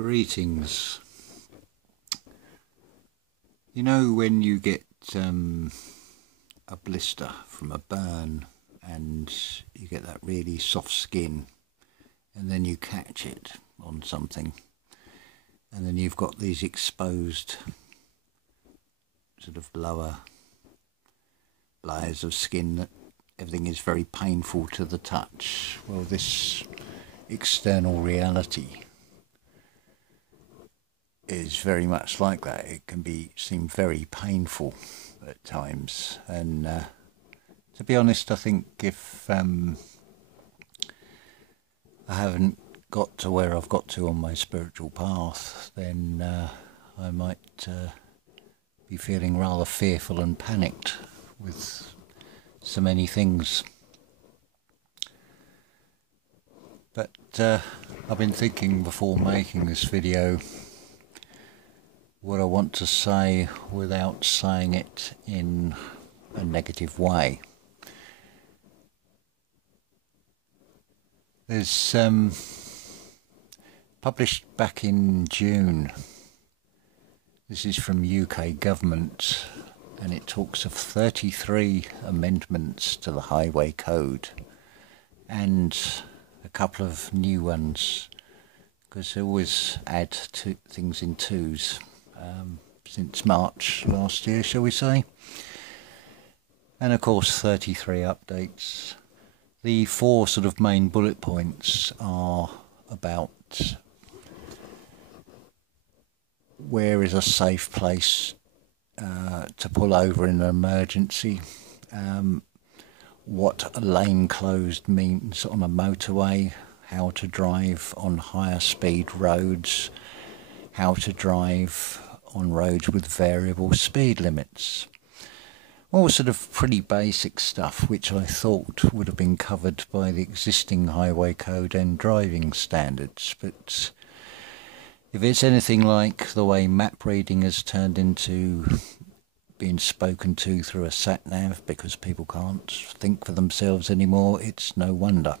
Greetings. You know when you get a blister from a burn and you get that really soft skin and then you catch it on something and then you've got these exposed sort of lower layers of skin that everything is very painful to the touch. Well, this external reality is very much like that. It can seem very painful at times, and to be honest, I think if I haven't got to where I've got to on my spiritual path, then I might be feeling rather fearful and panicked with so many things. But I've been thinking before making this video what I want to say without saying it in a negative way. There's published back in June, this is from UK government, and it talks of 33 amendments to the Highway Code and a couple of new ones, because they always add things in twos. Since March last year, shall we say, and of course 33 updates. The four sort of main bullet points are about where is a safe place to pull over in an emergency, what a lane closed means on a motorway, how to drive on higher speed roads, how to drive on roads with variable speed limits. All sort of pretty basic stuff which I thought would have been covered by the existing highway code and driving standards, but if it's anything like the way map reading has turned into being spoken to through a sat-nav because people can't think for themselves anymore, it's no wonder.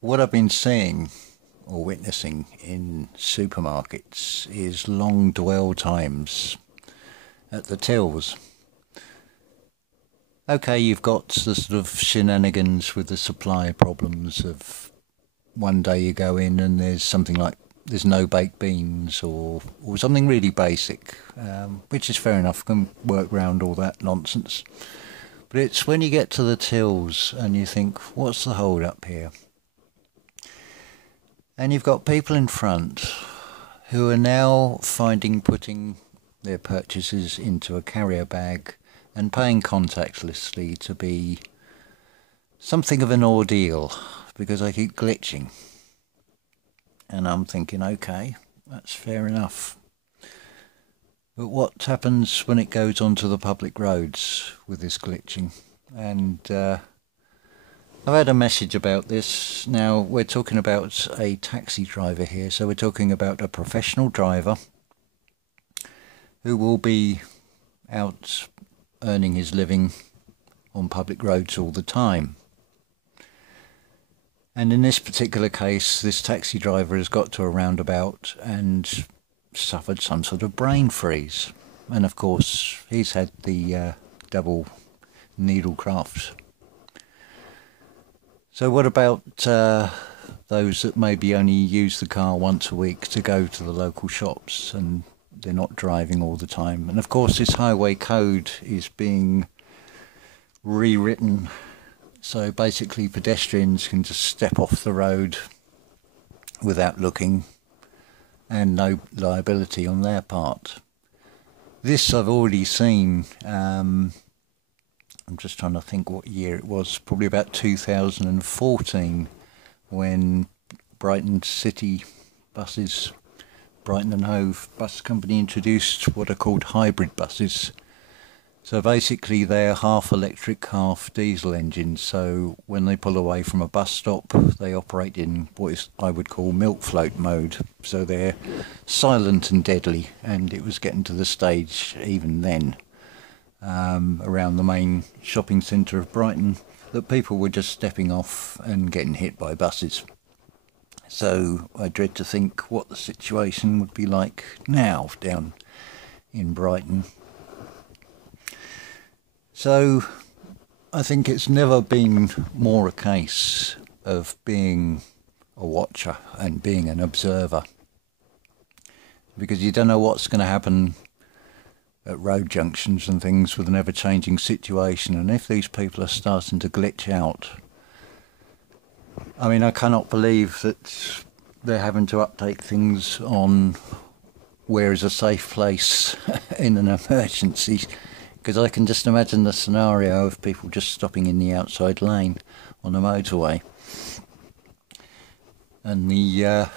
What I've been seeing or witnessing in supermarkets is long dwell times at the tills. Okay, you've got the sort of shenanigans with the supply problems of one day you go in and there's something like there's no baked beans or something really basic, which is fair enough, can work around all that nonsense. But it's when you get to the tills and you think, what's the hold up here? And you've got people in front who are now putting their purchases into a carrier bag and paying contactlessly to be something of an ordeal because I keep glitching. And I'm thinking, okay, that's fair enough. But what happens when it goes onto the public roads with this glitching? And I've had a message about this. Now, we're talking about a taxi driver here, so we're talking about a professional driver who will be out earning his living on public roads all the time. And in this particular case, this taxi driver has got to a roundabout and suffered some sort of brain freeze. And of course, he's had the double needlecraft. So what about those that maybe only use the car once a week to go to the local shops and they're not driving all the time? And of course this highway code is being rewritten, so basically pedestrians can just step off the road without looking and no liability on their part. This I've already seen. I'm just trying to think what year it was, probably about 2014, when Brighton City buses, Brighton and Hove Bus Company introduced what are called hybrid buses. So basically they're half electric, half diesel engines, so when they pull away from a bus stop they operate in what is I would call milk float mode, so they're silent and deadly, and it was getting to the stage even then around the main shopping centre of Brighton, that people were just stepping off and getting hit by buses. So I dread to think what the situation would be like now down in Brighton. So I think it's never been more a case of being a watcher and being an observer, because you don't know what's going to happen at road junctions and things with an ever-changing situation. And if these people are starting to glitch out, I mean, I cannot believe that they're having to update things on where is a safe place in an emergency, because I can just imagine the scenario of people just stopping in the outside lane on the motorway, and the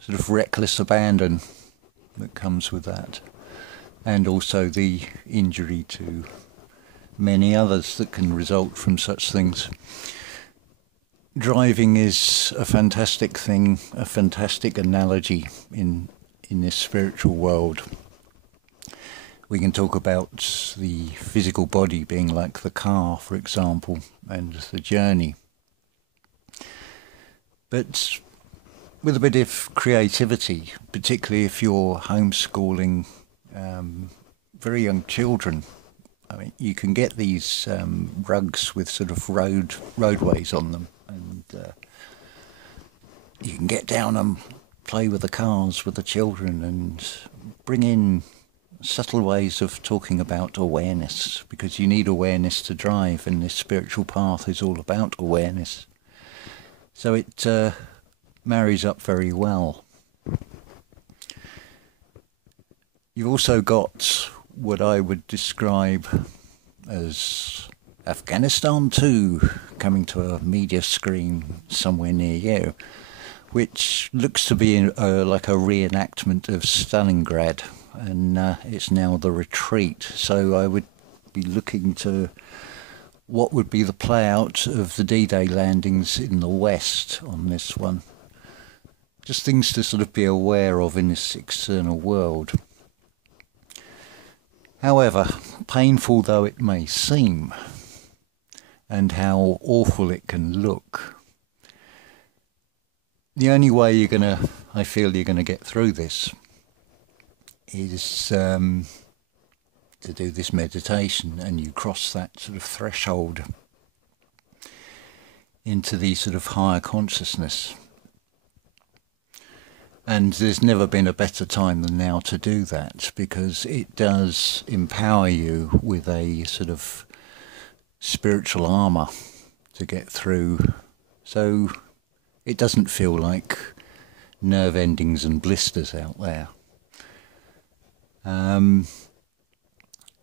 sort of reckless abandon that comes with that, and also the injury to many others that can result from such things. Driving is a fantastic thing, a fantastic analogy in this spiritual world. We can talk about the physical body being like the car, for example, and the journey. But with a bit of creativity, particularly if you're homeschooling very young children, I mean, you can get these rugs with sort of roadways on them, and you can get down and play with the cars with the children and bring in subtle ways of talking about awareness, because you need awareness to drive, and this spiritual path is all about awareness. So it marries up very well. You've also got what I would describe as Afghanistan 2 coming to a media screen somewhere near you, which looks to be like a reenactment of Stalingrad, and it's now the retreat. So I would be looking to what would be the play out of the D-Day landings in the West on this one. Just things to sort of be aware of in this external world. However, painful though it may seem, and how awful it can look, the only way I feel you're gonna get through this is to do this meditation, and you cross that sort of threshold into the sort of higher consciousness. And there's never been a better time than now to do that, because it does empower you with a sort of spiritual armour to get through. So it doesn't feel like nerve endings and blisters out there.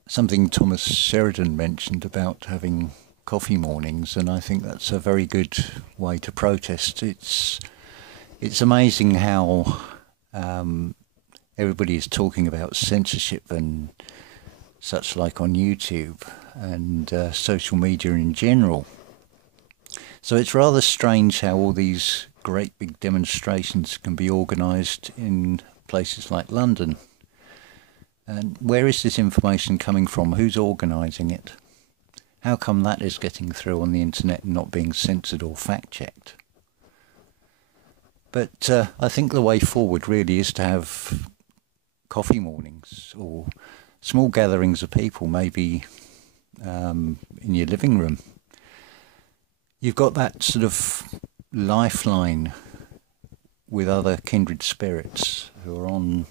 Something Thomas Sheridan mentioned about having coffee mornings, and I think that's a very good way to protest. It's amazing how everybody is talking about censorship and such like on YouTube and social media in general. So it's rather strange how all these great big demonstrations can be organised in places like London. And where is this information coming from? Who's organising it? How come that is getting through on the internet and not being censored or fact-checked? But I think the way forward really is to have coffee mornings or small gatherings of people, maybe in your living room. You've got that sort of lifeline with other kindred spirits who are on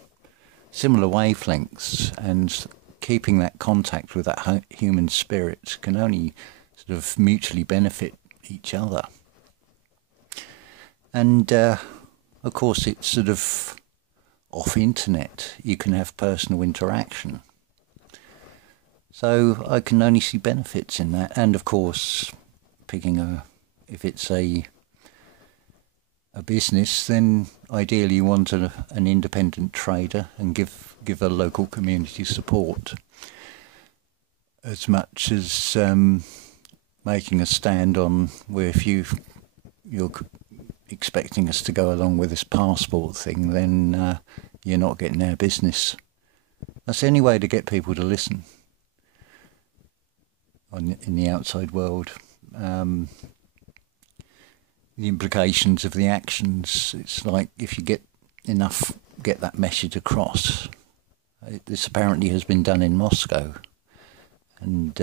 similar wavelengths, and keeping that contact with that human spirit can only sort of mutually benefit each other. And of course it's sort of off internet, you can have personal interaction. So I can only see benefits in that. And of course, if it's a business, then ideally you want an independent trader and give a local community support, as much as making a stand on where if you're expecting us to go along with this passport thing, then you're not getting our business. That's the only way to get people to listen. in the outside world. The implications of the actions. It's like if you get that message across. This apparently has been done in Moscow and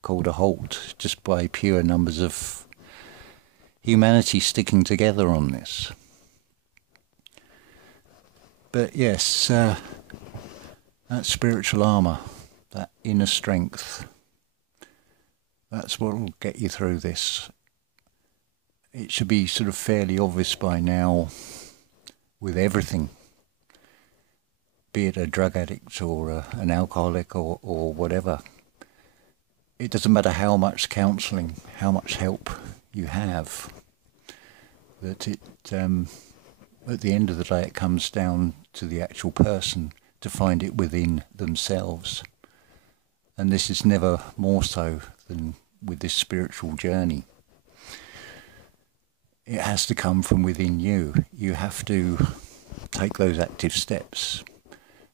called a halt just by pure numbers of humanity sticking together on this. But yes, that spiritual armour, that inner strength, that's what will get you through this. It should be sort of fairly obvious by now with everything, be it a drug addict or an alcoholic or whatever. It doesn't matter how much counselling, how much help you have, that it at the end of the day it comes down to the actual person to find it within themselves. And this is never more so than with this spiritual journey. It has to come from within you. You have to take those active steps.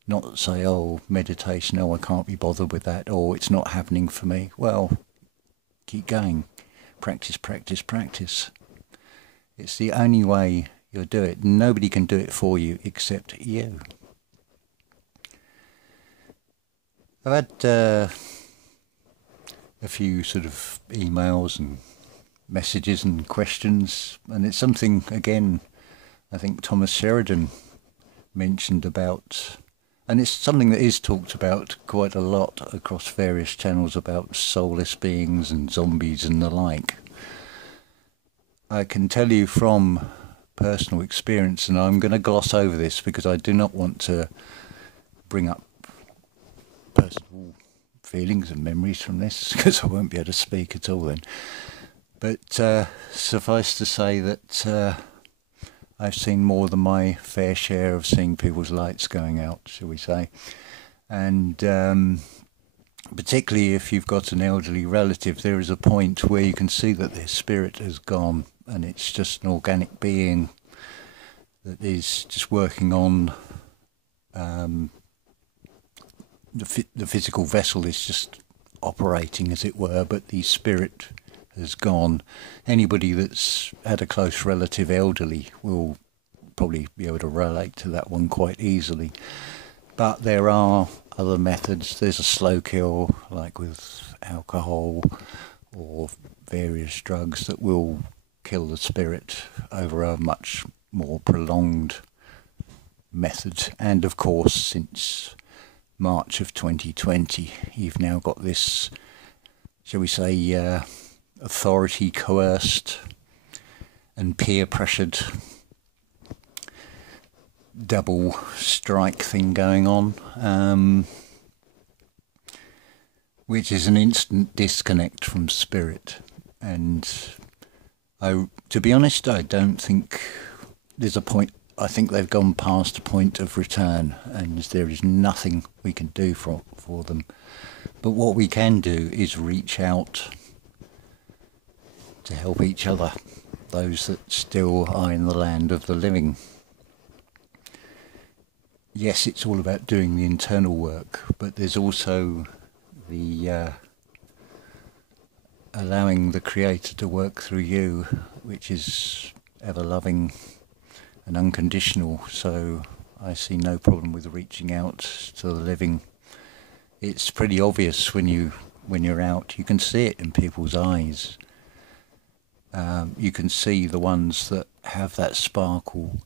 Not say, oh, meditation, oh, I can't be bothered with that, or it's not happening for me. Well, keep going. Practice, practice, practice. It's the only way you'll do it. Nobody can do it for you except you. I've had a few sort of emails and messages and questions, and it's something, again, I think Thomas Sheridan mentioned about, and it's something that is talked about quite a lot across various channels about soulless beings and zombies and the like. I can tell you from personal experience, and I'm going to gloss over this because I do not want to bring up personal feelings and memories from this, because I won't be able to speak at all then. But suffice to say that I've seen more than my fair share of seeing people's lights going out, shall we say. And particularly if you've got an elderly relative, there is a point where you can see that their spirit has gone and it's just an organic being that is just working on the physical vessel is just operating, as it were, but the spirit has gone. Anybody that's had a close relative elderly will probably be able to relate to that one quite easily. But there are other methods. There's a slow kill, like with alcohol or various drugs, that will kill the spirit over a much more prolonged method. And of course, since March of 2020, you've now got this, shall we say, authority coerced and peer pressured double strike thing going on, which is an instant disconnect from spirit. And to be honest, I don't think there's a point. I think they've gone past a point of return, and there is nothing we can do for them. But what we can do is reach out to help each other, those that still are in the land of the living. Yes, it's all about doing the internal work, but there's also the allowing the Creator to work through you, which is ever-loving and unconditional. So I see no problem with reaching out to the living. It's pretty obvious when you're out. You can see it in people's eyes. You can see the ones that have that sparkle.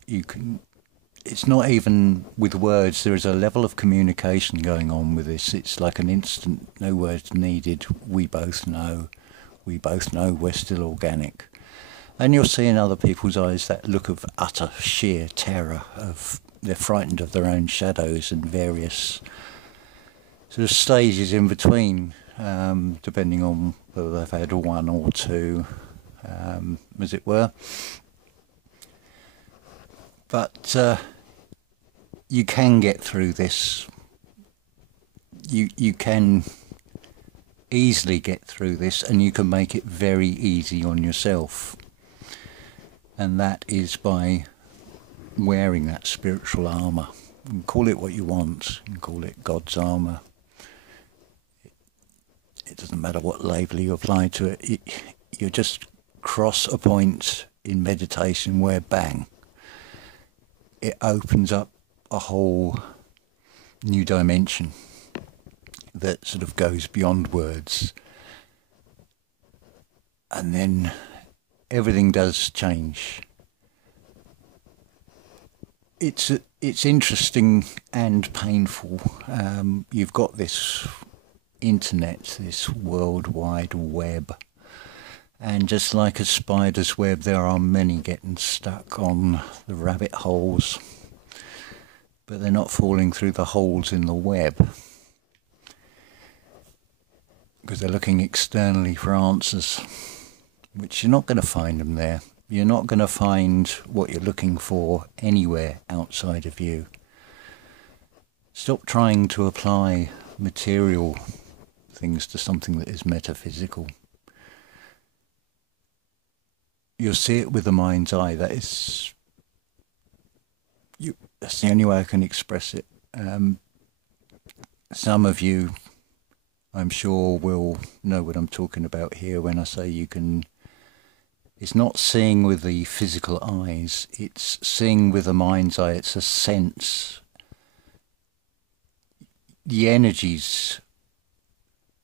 It's not even with words. There is a level of communication going on with this. It's like an instant, no words needed. We both know we're still organic. And you'll see in other people's eyes that look of utter sheer terror, of they're frightened of their own shadows and various sort of stages in between, depending on whether they've had one or two, as it were. But you can get through this. You can easily get through this, and you can make it very easy on yourself. And that is by wearing that spiritual armour. You can call it what you want. You can call it God's armour. it doesn't matter what label you apply to it, you just cross a point in meditation where bang, it opens up a whole new dimension that sort of goes beyond words. And then everything does change. It's interesting and painful. You've got this internet, this world wide web, and just like a spider's web, there are many getting stuck on the rabbit holes, but they're not falling through the holes in the web because they're looking externally for answers, which you're not going to find them there. You're not going to find what you're looking for anywhere outside of you. Stop trying to apply material things to something that is metaphysical. You'll see it with the mind's eye. That's the only way I can express it. Some of you, I'm sure, will know what I'm talking about here when I say you can. It's not seeing with the physical eyes, it's seeing with the mind's eye. It's a sense. The energies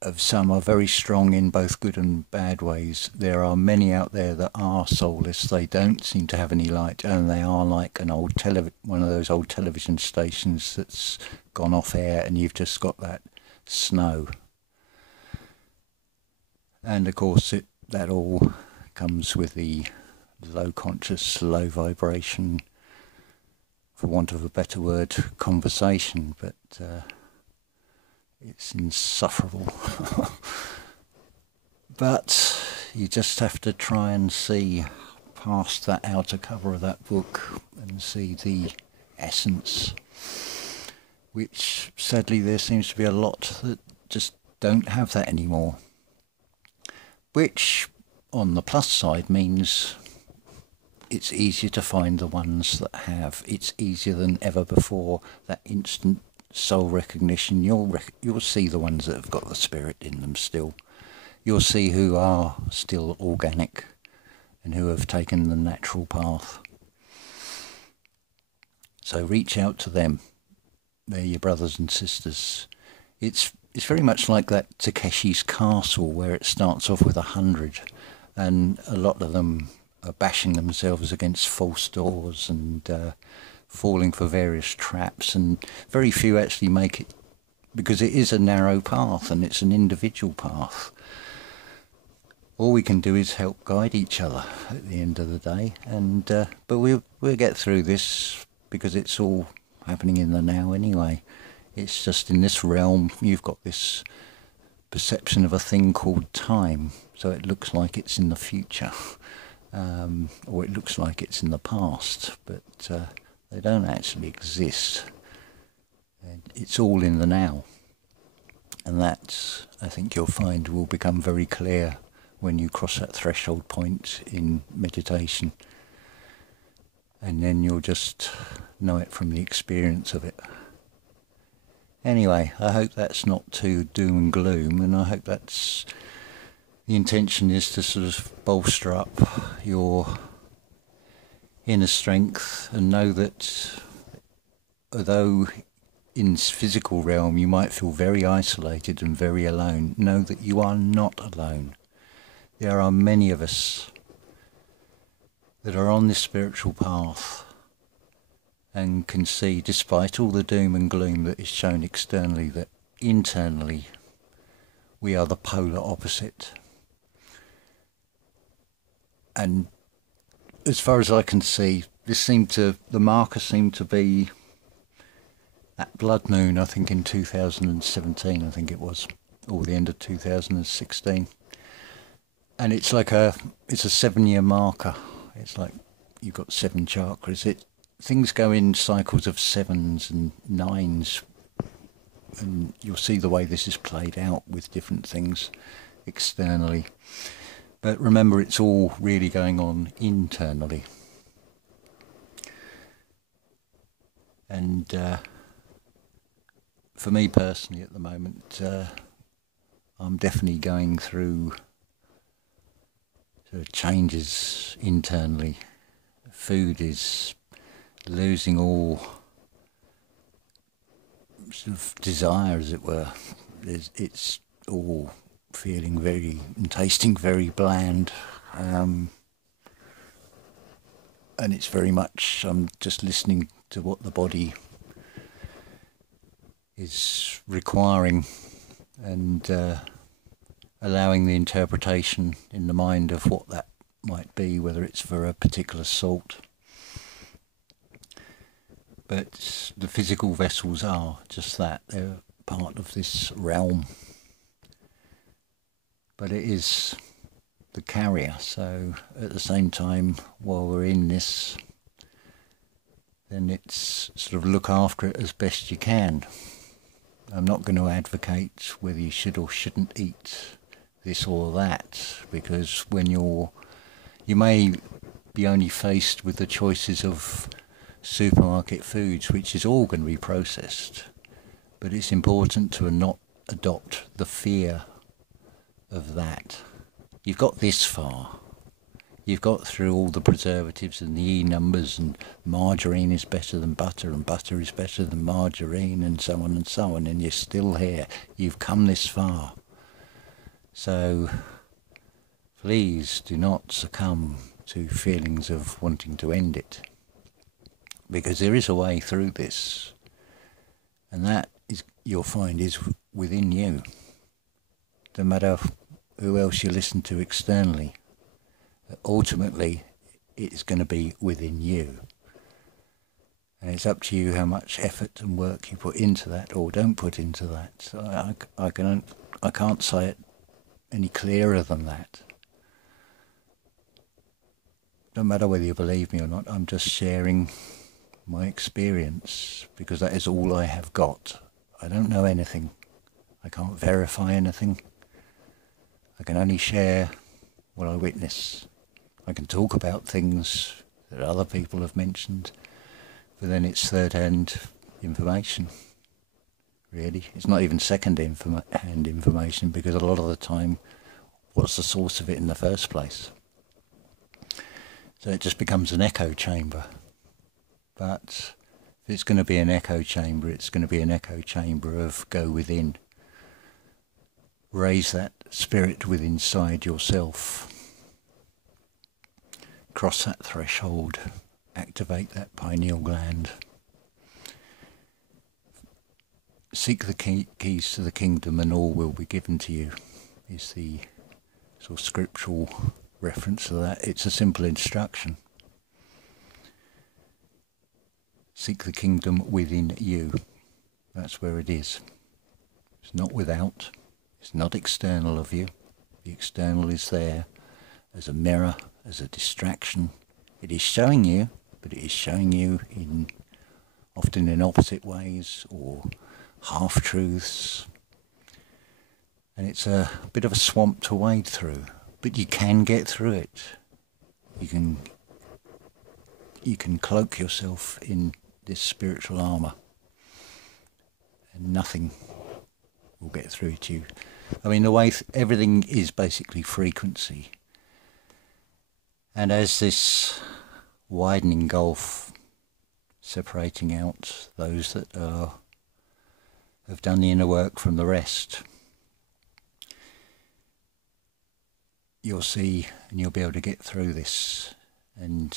of some are very strong in both good and bad ways. There are many out there that are soulless. They don't seem to have any light, and they are like an old one of those old television stations that's gone off air, and you've just got that snow. And of course, that all comes with the low conscious, low vibration, for want of a better word, conversation, but it's insufferable. But you just have to try and see past that outer cover of that book and see the essence, which sadly there seems to be a lot that just don't have that anymore, which on the plus side means it's easier to find the ones that have. It's easier than ever before. That instant soul recognition, you'll see the ones that have got the spirit in them still. You'll see who are still organic and who have taken the natural path. So reach out to them. They're your brothers and sisters. It's very much like that Takeshi's Castle, where it starts off with 100, and a lot of them are bashing themselves against false doors and falling for various traps, and very few actually make it, because it is a narrow path and it's an individual path. All we can do is help guide each other at the end of the day, and but we'll get through this, because it's all happening in the now anyway. It's just in this realm you've got this perception of a thing called time, so it looks like it's in the future, or it looks like it's in the past, but they don't actually exist. It's all in the now, and that, I think you'll find, will become very clear when you cross that threshold point in meditation, and then you'll just know it from the experience of it. Anyway, I hope that's not too doom and gloom, and I hope that's the intention, is to sort of bolster up your inner strength and know that although in physical realm you might feel very isolated and very alone, know that you are not alone. There are many of us that are on this spiritual path and can see, despite all the doom and gloom that is shown externally, that internally we are the polar opposite. And as far as I can see, the marker seemed to be that blood moon, I think in 2017, I think it was, or the end of 2016. And it's like it's a 7-year marker. It's like you've got 7 chakras. Things go in cycles of 7s and 9s, and you'll see the way this is played out with different things externally. But remember, it's all really going on internally. And for me personally at the moment, I'm definitely going through sort of changes internally. Food is losing all sort of desire, as it were. It's all feeling very and tasting very bland, and it's very much I'm just listening to what the body is requiring, and allowing the interpretation in the mind of what that might be, whether it's for a particular salt. But the physical vessels are just that, they're part of this realm. But it is the carrier, so at the same time, while we're in this, then it's sort of look after it as best you can. I'm not going to advocate whether you should or shouldn't eat this or that, because when you may be only faced with the choices of supermarket foods, which is all going to be processed, but it's important to not adopt the fear of that. You've got this far. You've got through all the preservatives and the E numbers, and margarine is better than butter, and butter is better than margarine, and so on, and you're still here. You've come this far. So please do not succumb to feelings of wanting to end it, because there is a way through this, and that is, you'll find, is within you. No matter who else you listen to externally, ultimately it's going to be within you, and it's up to you how much effort and work you put into that or don't put into that. So I can't say it any clearer than that. No matter whether you believe me or not, I'm just sharing my experience, because that is all I have got. I don't know anything. I can't verify anything. I can only share what I witness. I can talk about things that other people have mentioned, but then it's third-hand information, really. It's not even second-hand information, because a lot of the time, what's the source of it in the first place? So it just becomes an echo chamber. But if it's going to be an echo chamber, it's going to be an echo chamber of go within. Raise that spirit within inside yourself. Cross that threshold. Activate that pineal gland. Seek the keys to the kingdom, and all will be given to you, is the sort of scriptural reference to that. It's a simple instruction. Seek the kingdom within you. That's where it is. It's not without. It's not external of you. The external is there as a mirror, as a distraction. It is showing you, but it is showing you often in opposite ways or half-truths. And it's a bit of a swamp to wade through, but you can get through it. You can cloak yourself in this spiritual armour, and nothing will get through to you. I mean, the way everything is basically frequency, and as this widening gulf separating out those that have done the inner work from the rest, you'll see, and you'll be able to get through this, and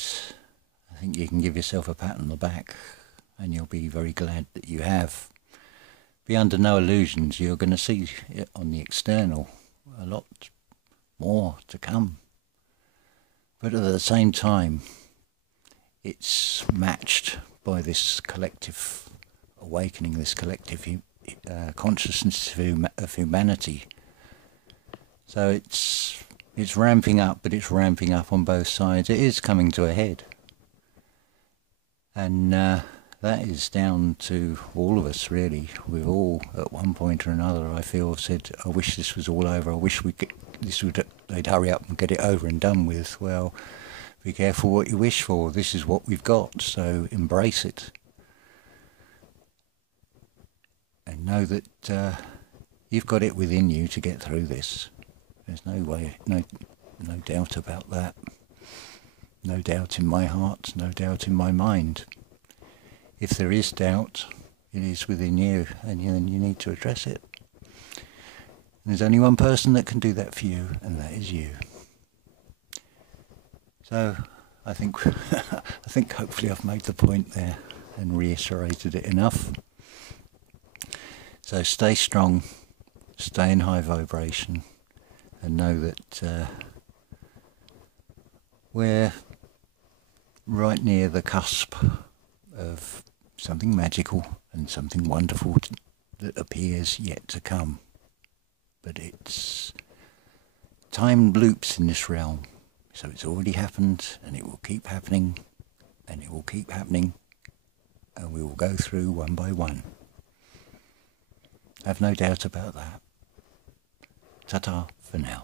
I think you can give yourself a pat on the back, and you'll be very glad that you have. Be under no illusions, you're going to see it on the external, a lot more to come. But at the same time, it's matched by this collective awakening, this collective consciousness of humanity. So it's ramping up, but it's ramping up on both sides. It is coming to a head. And that is down to all of us, really. We've all, at one point or another, I feel, said, I wish this was all over. I wish they'd hurry up and get it over and done with. Well, be careful what you wish for. This is what we've got, so embrace it. And know that You've got it within you to get through this. There's no way, no doubt about that. No doubt in my heart, no doubt in my mind. If there is doubt, it is within you, and you need to address it. And there's only one person that can do that for you, and that is you. So I think hopefully I've made the point there and reiterated it enough. So stay strong, stay in high vibration, and know that we're right near the cusp of something magical and something wonderful that appears yet to come. But it's time loops in this realm, so it's already happened, and it will keep happening, and it will keep happening, and we will go through one by one. Have no doubt about that. Ta-ta for now.